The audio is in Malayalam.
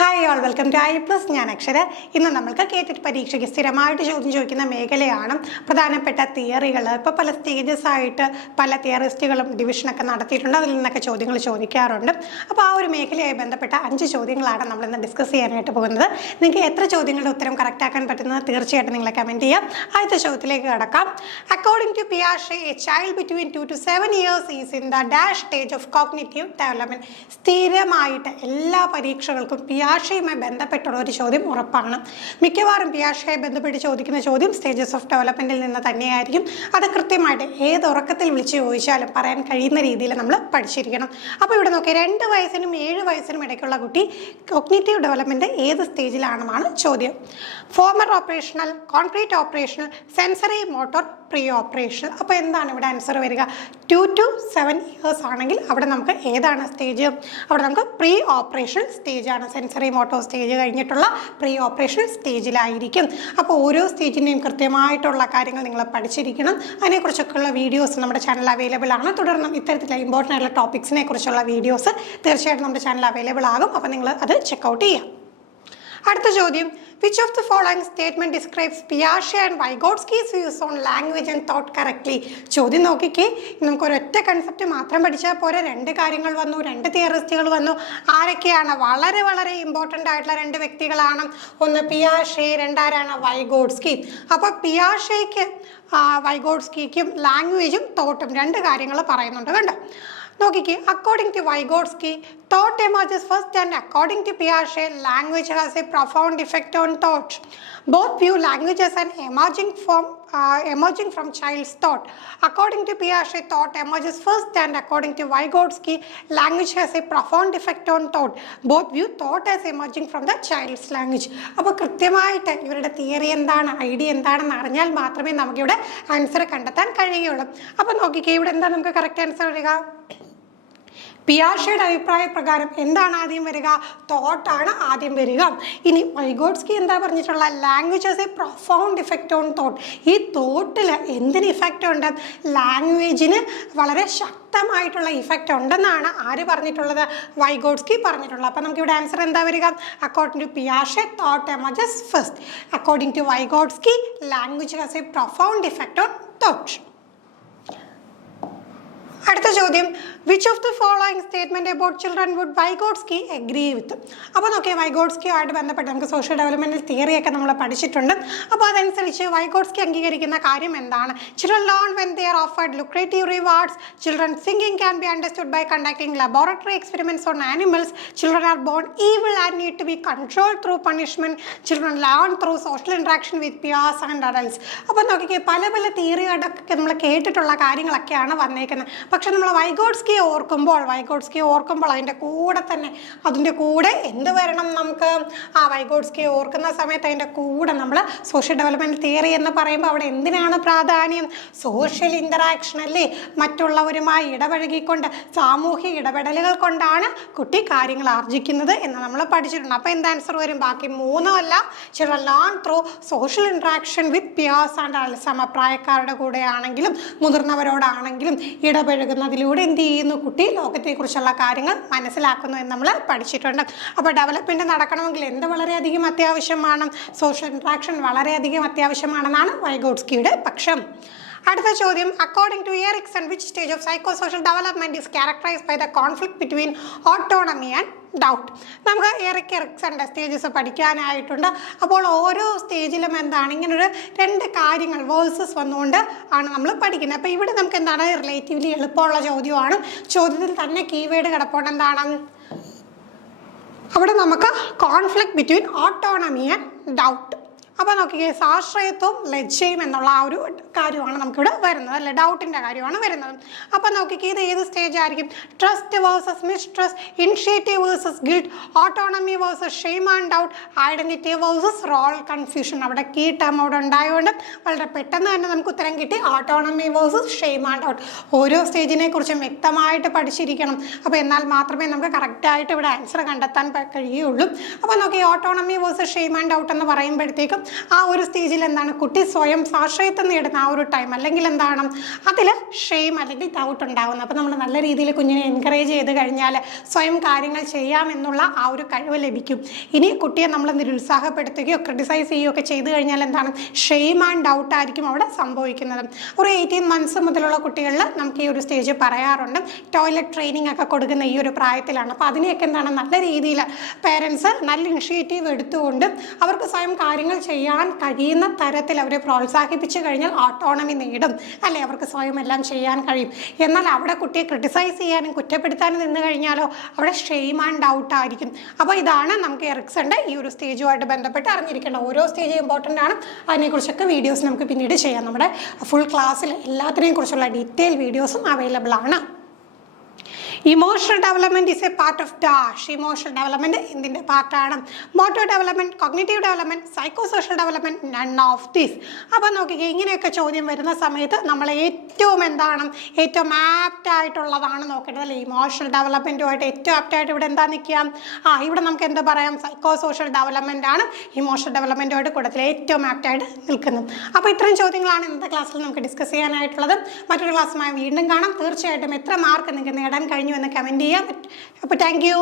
Hi all, welcome to I plus. ഞാൻ അക്ഷര. ഇന്ന് നമ്മൾക്ക് കേട്ടിട്ട് പരീക്ഷയ്ക്ക് സ്ഥിരമായിട്ട് ചോദ്യം ചോദിക്കുന്ന മേഖലയാണ് പ്രധാനപ്പെട്ട തിയറികൾ. ഇപ്പോൾ പല സ്റ്റേജസ് ആയിട്ട് പല തിയറിസ്റ്റുകളും ഡിവിഷനൊക്കെ നടത്തിയിട്ടുണ്ട്. അതിൽ നിന്നൊക്കെ ചോദ്യങ്ങൾ ചോദിക്കാറുണ്ട്. അപ്പോൾ ആ ഒരു മേഖലയായി ബന്ധപ്പെട്ട 5 ചോദ്യങ്ങളാണ് നമ്മളിന്ന് ഡിസ്കസ് ചെയ്യാനായിട്ട് പോകുന്നത്. നിങ്ങൾക്ക് എത്ര ചോദ്യങ്ങളുടെ ഉത്തരം കറക്റ്റ് ആക്കാൻ പറ്റുന്നത് തീർച്ചയായിട്ടും നിങ്ങൾ കമൻറ്റ് ചെയ്യാം. ആദ്യത്തെ ചോദ്യത്തിലേക്ക് കടക്കാം. അക്കോർഡിംഗ് ടു പിയാഷെ, a child between 2 to 7 years is in the dash stage of cognitive development. സ്ഥിരമായിട്ട് എല്ലാ പരീക്ഷകൾക്കും പിയാഷെയുമായി ബന്ധപ്പെട്ടുള്ള ഒരു ചോദ്യം ഉറപ്പാണ്. മിക്കവാറും പിയാഷെയെ ബന്ധപ്പെട്ട് ചോദിക്കുന്ന ചോദ്യം സ്റ്റേജസ് ഓഫ് ഡെവലപ്മെൻറ്റിൽ നിന്ന് തന്നെയായിരിക്കും. അത് കൃത്യമായിട്ട് ഏത് ഉറക്കത്തിൽ വിളിച്ച് ചോദിച്ചാലും പറയാൻ കഴിയുന്ന രീതിയിൽ നമ്മൾ പഠിച്ചിരിക്കണം. അപ്പോൾ ഇവിടെ നോക്കി, 2 വയസ്സിനും 7 വയസ്സിനും ഇടയ്ക്കുള്ള കുട്ടി കോഗ്നിറ്റീവ് ഡെവലപ്മെൻറ്റ് ഏത് സ്റ്റേജിലാണെന്നാണ് ചോദ്യം. Former operational, concrete operational, sensory motor, pre operational. അപ്പോൾ എന്താണ് ഇവിടെ ആൻസർ വരിക? 2 to 7 years ആണെങ്കിൽ അവിടെ നമുക്ക് ഏതാണ് സ്റ്റേജ്? അവിടെ നമുക്ക് പ്രീ ഓപ്പറേഷണൽ സ്റ്റേജാണ്. സെൻസറി മോട്ടോർ സ്റ്റേജ് കഴിഞ്ഞിട്ടുള്ള പ്രീ ഓപ്പറേഷണൽ സ്റ്റേജിലായിരിക്കും. അപ്പോൾ ഓരോ സ്റ്റേജിൻ്റെയും കൃത്യമായിട്ടുള്ള കാര്യങ്ങൾ നിങ്ങൾ പഠിച്ചിരിക്കണം. അതിനെക്കുറിച്ചൊക്കെയുള്ള വീഡിയോസ് നമ്മുടെ ചാനൽ അവൈലബിൾ ആണ്. തുടർന്നും ഇത്തരത്തിലുള്ള ഇമ്പോർട്ടൻ്റ് ആയിട്ടുള്ള ടോപ്പിക്സിനെ കുറിച്ചുള്ള വീഡിയോസ് തീർച്ചയായിട്ടും നമ്മുടെ ചാനൽ അവൈലബിൾ ആകും. അപ്പോൾ നിങ്ങൾ അത് ചെക്കൗട്ട് ചെയ്യാം. അടുത്ത ചോദ്യം, which of the following statement describes Piaget and Vygotsky's views on language and thought correctly? ചോദ്യം നോക്കിക്കേ, നമുക്ക് ഒരൊറ്റ കൺസെപ്റ്റ് മാത്രം പഠിച്ചാൽ പോരെ. 2 കാര്യങ്ങൾ വന്നു, 2 തിയറിസ്റ്റുകൾ വന്നു. ആരൊക്കെയാണ്? വളരെ വളരെ ഇമ്പോർട്ടൻ്റ് ആയിട്ടുള്ള 2 വ്യക്തികളാണ്. ഒന്ന് പിയാഷെ, രണ്ടാരാണ്? വൈഗോട്സ്കി. അപ്പോൾ പിയാഷെയ്ക്ക് വൈഗോട്സ്കിക്കും ലാംഗ്വേജും തോട്ടും 2 കാര്യങ്ങൾ പറയുന്നുണ്ട്. കണ്ടോ നോക്കിക്കേ, according to Vygotsky thought emerges first, and according to Piaget language has a profound effect on thought. Both view language as an emerging from child's thought. According to Piaget, thought emerges first, and according to Vygotsky language has a profound effect on thought. Both view thought as emerging from the child's language. അപ്പോൾ കൃത്യമായിട്ട് ഇവരുടെ തിയറി എന്താണ്, ഐഡിയ എന്താണെന്ന് അറിഞ്ഞാൽ മാത്രമേ നമുക്കിവിടെ ആൻസർ കണ്ടെത്താൻ കഴിയുള്ളൂ. അപ്പോൾ നോക്കിക്കേ, ഇവിടെ എന്താ നമുക്ക് കറക്റ്റ് ആൻസർ വരിക? പിയാഷെയുടെ അഭിപ്രായ പ്രകാരം എന്താണ് ആദ്യം വരിക? തോട്ടാണ് ആദ്യം വരിക. ഇനി വൈഗോട്സ്കി എന്താ പറഞ്ഞിട്ടുള്ള? Language has a profound effect on thought. ഈ തോട്ടിൽ എന്തിന് ഇഫക്റ്റ് ഉണ്ട്? ലാംഗ്വേജിന് വളരെ ശക്തമായിട്ടുള്ള ഇഫക്റ്റ് ഉണ്ടെന്നാണ് ആര് പറഞ്ഞിട്ടുള്ളത്? വൈഗോട്സ്കി പറഞ്ഞിട്ടുള്ളത്. അപ്പം നമുക്കിവിടെ ആൻസർ എന്താ വരിക? അക്കോർഡിംഗ് ടു പിയാഷെ thought emerges first. According to Vygotsky language has a profound effect on thought. അടുത്ത ചോദ്യം, which of the following statement about children would Vygotsky agree with? അപ്പോൾ നോക്കിയാൽ വൈഗോട്സ്കിയുമായിട്ട് ബന്ധപ്പെട്ട് നമുക്ക് സോഷ്യൽ ഡെവലപ്മെൻറ്റൽ തിയറിയൊക്കെ നമ്മൾ പഠിച്ചിട്ടുണ്ട്. അപ്പോൾ അതനുസരിച്ച് വൈഗോട്സ്കി അംഗീകരിക്കുന്ന കാര്യം എന്താണ്? Children learn when they are offered lucrative rewards. Children thinking can be understood by conducting laboratory experiments on animals. Children are born evil and need to be controlled through punishment. Children learn through social interaction with peers and adults. അപ്പോൾ നോക്കിക്കേ, പല പല തിയറികളൊക്കെ നമ്മൾ കേട്ടിട്ടുള്ള കാര്യങ്ങളൊക്കെയാണ് വന്നേക്കുന്നത്. പക്ഷെ നമ്മൾ വൈഗോട്സ്കിയെ ഓർക്കുമ്പോൾ അതിൻ്റെ കൂടെ എന്ത് വരണം? നമുക്ക് വൈഗോട്സ്കിയെ ഓർക്കുന്ന സമയത്ത് അതിൻ്റെ കൂടെ നമ്മൾ സോഷ്യൽ ഡെവലപ്മെൻറ്റ് തിയറി എന്ന് പറയുമ്പോൾ അവിടെ എന്തിനാണ് പ്രാധാന്യം? സോഷ്യൽ ഇൻ്ററാക്ഷൻ അല്ലേ? മറ്റുള്ളവരുമായി ഇടപഴകിക്കൊണ്ട് സാമൂഹിക ഇടപെടലുകൾ കൊണ്ടാണ് കുട്ടി കാര്യങ്ങൾ ആർജിക്കുന്നത് എന്ന് നമ്മൾ പഠിച്ചിട്ടുണ്ട്. അപ്പോൾ എന്ത് ആൻസർ വരും? ബാക്കി 3 അല്ല. Children learn through social interaction with peers and adults. സമപ്രായക്കാരുടെ കൂടെ ആണെങ്കിലും മുതിർന്നവരോടാണെങ്കിലും ഇടപഴകുന്നതിലൂടെ എന്ത് ചെയ്യുന്നു? കുട്ടി ലോകത്തെക്കുറിച്ചുള്ള കാര്യങ്ങൾ മനസ്സിലാക്കുന്നു എന്ന് നമ്മൾ പഠിച്ചിട്ടുണ്ട്. അപ്പോൾ ഡെവലപ്മെൻറ്റ് നടക്കണമെങ്കിൽ എന്ത് വളരെയധികം അത്യാവശ്യമാണ്? സോഷ്യൽ ഇൻട്രാക്ഷൻ വളരെയധികം അത്യാവശ്യമാണെന്നാണ് വൈഗോട്സ്കിയുടെ പക്ഷം. അടുത്ത ചോദ്യം, according to Erikson which stage of psycho social development is characterised by the conflict between autonomy and doubt? നമുക്ക് എറിക്സൻ്റെ സ്റ്റേജസ് പഠിക്കാനായിട്ടുണ്ട്. അപ്പോൾ ഓരോ സ്റ്റേജിലും എന്താണ് ഇങ്ങനൊരു 2 കാര്യങ്ങൾ വേഴ്സസ് വന്നുകൊണ്ട് ആണ് നമ്മൾ പഠിക്കുന്നത്. അപ്പോൾ ഇവിടെ നമുക്ക് എന്താണ് റിലേറ്റീവ്ലി എളുപ്പമുള്ള ചോദ്യമാണ്. ചോദ്യത്തിൽ തന്നെ കീവേഡ് കിടപ്പുണ്ട്. എന്താണ് അവിടെ? നമുക്ക് conflict between autonomy and doubt. അപ്പോൾ നോക്കിക്കേ, സാശ്രയത്വം ലജ്ജയും എന്നുള്ള ആ ഒരു കാര്യമാണ് നമുക്കിവിടെ വരുന്നത് അല്ലേ? ഡൗട്ടിൻ്റെ കാര്യമാണ് വരുന്നത്. അപ്പോൾ നോക്കിക്കേ, ഇത് ഏത് സ്റ്റേജ് ആയിരിക്കും? Trust versus mistrust, initiative versus guilt, autonomy versus shame and doubt, identity versus role confusion. അവിടെ കീ ടേം അവിടെ ഉണ്ടായതുകൊണ്ട് വളരെ പെട്ടെന്ന് തന്നെ നമുക്ക് ഉത്തരം കിട്ടി. Autonomy versus shame and doubt. ഓരോ സ്റ്റേജിനെ കുറിച്ചും വ്യക്തമായിട്ട് പഠിച്ചിരിക്കണം. അപ്പോൾ എന്നാൽ മാത്രമേ നമുക്ക് കറക്റ്റായിട്ട് ഇവിടെ ആൻസർ കണ്ടെത്താൻ കഴിയുള്ളൂ. അപ്പോൾ നോക്കി, autonomy versus shame and doubt എന്ന് പറയുമ്പോഴത്തേക്കും ആ ഒരു സ്റ്റേജിൽ എന്താണ് കുട്ടി സ്വയം സാശ്രയത്വം നേടുന്ന ആ ഒരു ടൈം, അല്ലെങ്കിൽ എന്താണ് അതിൽ ഷെയിം അല്ലെങ്കിൽ ഡൗട്ട് ഉണ്ടാകുന്നത്. അപ്പോൾ നമ്മൾ നല്ല രീതിയിൽ കുഞ്ഞിനെ എൻകറേജ് ചെയ്ത് കഴിഞ്ഞാൽ സ്വയം കാര്യങ്ങൾ ചെയ്യാമെന്നുള്ള ആ ഒരു കഴിവ് ലഭിക്കും. ഇനി കുട്ടിയെ നമ്മൾ നിരുത്സാഹപ്പെടുത്തുകയോ ക്രിട്ടിസൈസ് ചെയ്യുകയോ ഒക്കെ ചെയ്ത് കഴിഞ്ഞാൽ എന്താണ് ഷെയിം ആൻഡ് ഡൗട്ട് ആയിരിക്കും അവിടെ സംഭവിക്കുന്നത്. ഒരു 18 months മുതലുള്ള കുട്ടികളിൽ നമുക്ക് ഈ ഒരു സ്റ്റേജ് പറയാറുണ്ട്. ടോയ്ലറ്റ് ട്രെയിനിങ് ഒക്കെ കൊടുക്കുന്ന ഈ ഒരു പ്രായത്തിലാണ്. അപ്പോൾ അതിനെയൊക്കെ എന്താണ് നല്ല രീതിയിൽ പേരൻസ് നല്ല ഇനിഷ്യേറ്റീവ് എടുത്തുകൊണ്ട് അവർക്ക് സ്വയം കാര്യങ്ങൾ ചെയ്യാൻ കഴിയുന്ന തരത്തിൽ അവരെ പ്രോത്സാഹിപ്പിച്ചു കഴിഞ്ഞാൽ ഓട്ടോണമി നേടും, അല്ലേ? അവർക്ക് സ്വയം എല്ലാം ചെയ്യാൻ കഴിയും. എന്നാൽ അവിടെ കുട്ടിയെ ക്രിട്ടിസൈസ് ചെയ്യാനും കുറ്റപ്പെടുത്താനും നിന്ന് കഴിഞ്ഞാലോ അവിടെ ഷെയിം ആൻഡ് ഡൗട്ട് ആയിരിക്കും. അപ്പോൾ ഇതാണ് നമുക്ക് എറിക്സന്റെ ഈ ഒരു സ്റ്റേജുമായിട്ട് ബന്ധപ്പെട്ട് അറിഞ്ഞിരിക്കേണ്ട. ഓരോ സ്റ്റേജ് ഇമ്പോർട്ടൻ്റ് ആണ്. അതിനെക്കുറിച്ചൊക്കെ വീഡിയോസ് നമുക്ക് പിന്നീട് ചെയ്യാം. നമ്മുടെ ഫുൾ ക്ലാസ്സിൽ എല്ലാത്തിനെയും കുറിച്ചുള്ള ഡീറ്റെയിൽ വീഡിയോസും അവൈലബിൾ ആണ്. Emotional development is A part of dash. Emotional development എന്തിൻ്റെ പാർട്ടാണ്? Motor development, cognitive development, psycho social development, none of these. അപ്പോൾ നോക്കിക്കേ, ഇങ്ങനെയൊക്കെ ചോദ്യം വരുന്ന സമയത്ത് നമ്മൾ ഏറ്റവും ഏറ്റവും ആപ്റ്റ് ആയിട്ടുള്ളതാണ് നോക്കേണ്ടത്, അല്ലേ? ഇമോഷണൽ ഡെവലപ്മെൻറ്റുമായിട്ട് ഏറ്റവും ആപ്റ്റായിട്ട് ഇവിടെ എന്താ നിൽക്കുക? ഇവിടെ നമുക്ക് എന്താ പറയാം? സൈക്കോ സോഷ്യൽ ഡെവലപ്മെൻ്റ് ആണ് ഇമോഷണൽ ഡെവലപ്മെൻറ്റുമായിട്ട് കൂട്ടത്തിൽ ഏറ്റവും ആപ്റ്റായിട്ട് നിൽക്കുന്നത്. അപ്പോൾ ഇത്രയും ചോദ്യങ്ങളാണ് ഇന്നത്തെ ക്ലാസ്സിൽ നമുക്ക് ഡിസ്കസ് ചെയ്യാനായിട്ടുള്ളത്. മറ്റൊരു ക്ലാസ്സുമായി വീണ്ടും കാണാം. തീർച്ചയായിട്ടും എത്ര മാർക്ക് നിങ്ങൾക്ക് നേടാൻ കഴിഞ്ഞു എന്ന് കമൻറ്റ് ചെയ്യാം. അപ്പോൾ താങ്ക് യു.